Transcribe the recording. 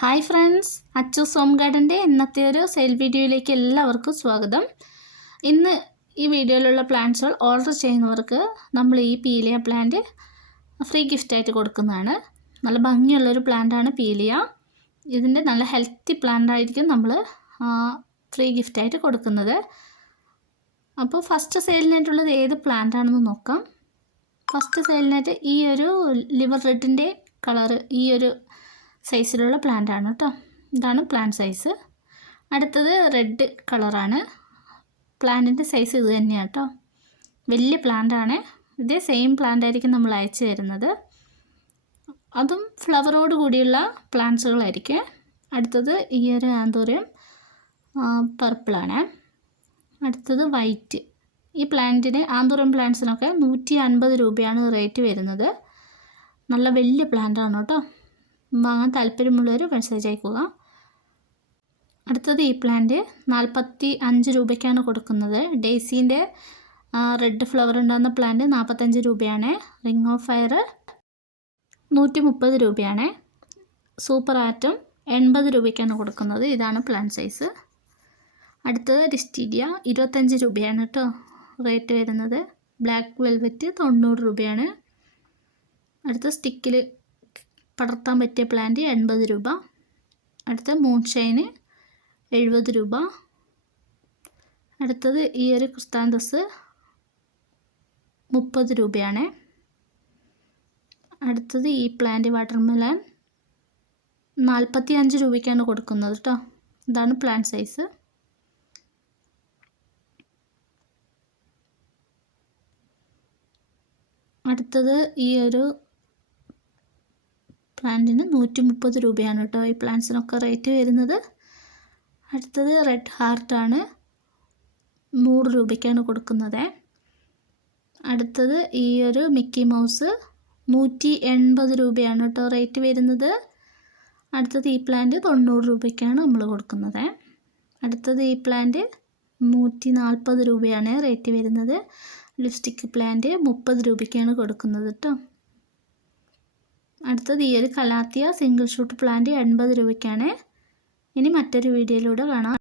Hi friends Achu സോം ഗാർഡന്റെ ഇന്നത്തെ ഒരു സെയിൽ വീഡിയോയിലേക്ക് എല്ലാവർക്കും സ്വാഗതം. ഇന്ന് ഈ വീഡിയോയിലുള്ള പ്ലാന്റ്സുകൾ ഓർഡർ ചെയ്യുന്നവർക്ക് നമ്മൾ ഈ പീലിയ പ്ലാന്റ് ഫ്രീ ഗിഫ്റ്റായിട്ട് കൊടുക്കുന്നതാണ്. നല്ല ഭംഗിയുള്ളൊരു പ്ലാന്റാണ് പീലിയ. ഇതിന്റെ നല്ല ഹെൽത്തി പ്ലാന്റ് ആയിരിക്കും നമ്മൾ ഫ്രീ ഗിഫ്റ്റായിട്ട് കൊടുക്കുന്നത്. അപ്പോൾ ഫസ്റ്റ് സെയിലിനായിട്ടുള്ളത് ഏത് പ്ലാന്റ് ആണെന്ന് നോക്കാം. ഫസ്റ്റ് സെയിലിനായിട്ട് ഈ ഒരു ലിവർ റെഡിന്റെ കളറ് ഈ ഒരു സൈസിലുള്ള പ്ലാന്റ് ആണ് കേട്ടോ ഇതാണ് പ്ലാന്റ് സൈസ് അടുത്തത് റെഡ് കളറാണ് പ്ലാന്റിന്റെ സൈസ് ഇത് തന്നെയാണ് കേട്ടോ വലിയ പ്ലാന്റ് ആണ്. ഇതേ സെയിം പ്ലാന്റ് ആയിരിക്കും നമ്മൾ അയച്ചു തരുന്നത്. അതും ഫ്ലവറോട് കൂടിയുള്ള പ്ലാന്റ്സുകളായിരിക്കും അടുത്തത് ഈ ഒരു ആന്തോറിയം പർപ്പിളാണ് അടുത്തത് വൈറ്റ് ഈ പ്ലാന്റിന് ആന്തോറിയം പ്ലാന്റ്സിനൊക്കെ നൂറ്റി അൻപത് രൂപയാണ് റേറ്റ് വരുന്നത്. നല്ല വലിയ പ്ലാന്റാണ് കേട്ടോ വാങ്ങാൻ താല്പര്യമുള്ളവർ മെസ്സേജ് അയക്കുക. അടുത്തത് ഈ പ്ലാന്റ് നാൽപ്പത്തി അഞ്ച് രൂപയ്ക്കാണ് കൊടുക്കുന്നത്. ഡേസീന്റെ റെഡ് ഫ്ലവർ ഉണ്ടാകുന്ന പ്ലാന്റ് നാൽപ്പത്തഞ്ച് രൂപയാണ്. റിംഗ് ഓഫ് ഫയർ നൂറ്റി മുപ്പത് രൂപയാണ്. സൂപ്പർ ആറ്റം എൺപത് രൂപയ്ക്കാണ് കൊടുക്കുന്നത്. ഇതാണ് പ്ലാന്റ് സൈസ്. അടുത്തത് ഡിസ്റ്റീരിയ ഇരുപത്തഞ്ച് രൂപയാണ് കേട്ടോ റേറ്റ് വരുന്നത്. ബ്ലാക്ക് വെൽവെറ്റ് തൊണ്ണൂറ് രൂപയാണ്. അടുത്ത സ്റ്റിക്കിൽ പടർത്താൻ പറ്റിയ പ്ലാന്റ് എൺപത് രൂപ. അടുത്ത മൂൺഷൈന് എഴുപത് രൂപ. അടുത്തത് ഈ ഒരു ക്രിസ്താന്തസ് മുപ്പത് രൂപയാണ്. അടുത്തത് ഈ പ്ലാന്റ് വാട്ടർമെലൻ നാൽപ്പത്തി അഞ്ച് രൂപയ്ക്കാണ് കൊടുക്കുന്നത് കേട്ടോ ഇതാണ് പ്ലാന്റ് സൈസ് അടുത്തത് ഈ ഒരു പ്ലാന്റിന് നൂറ്റി മുപ്പത് രൂപയാണ് കേട്ടോ ഈ പ്ലാന്റ്സിനൊക്കെ റേറ്റ് വരുന്നത്. അടുത്തത് റെഡ് ഹാർട്ടാണ്. നൂറ് രൂപയ്ക്കാണ് കൊടുക്കുന്നത്. അടുത്തത് ഈ ഒരു മിക്കി മൗസ് നൂറ്റി എൺപത് രൂപയാണ് കേട്ടോ റേറ്റ് വരുന്നത്. അടുത്തത് ഈ പ്ലാന്റ് തൊണ്ണൂറ് രൂപയ്ക്കാണ് നമ്മൾ കൊടുക്കുന്നത്. അടുത്തത് ഈ പ്ലാന്റ് നൂറ്റി നാൽപ്പത് രൂപയാണ് റേറ്റ് വരുന്നത്. ലിപ്സ്റ്റിക് പ്ലാന്റ് മുപ്പത് രൂപയ്ക്കാണ് കൊടുക്കുന്നത് കേട്ടോ. അടുത്തത് ഈ ഒരു കലാത്തിയ സിംഗിൾ ഷൂട്ട് പ്ലാന്റ് എൺപത് രൂപയ്ക്കാണ്. ഇനി മറ്റൊരു വീഡിയോയിലൂടെ കാണാം.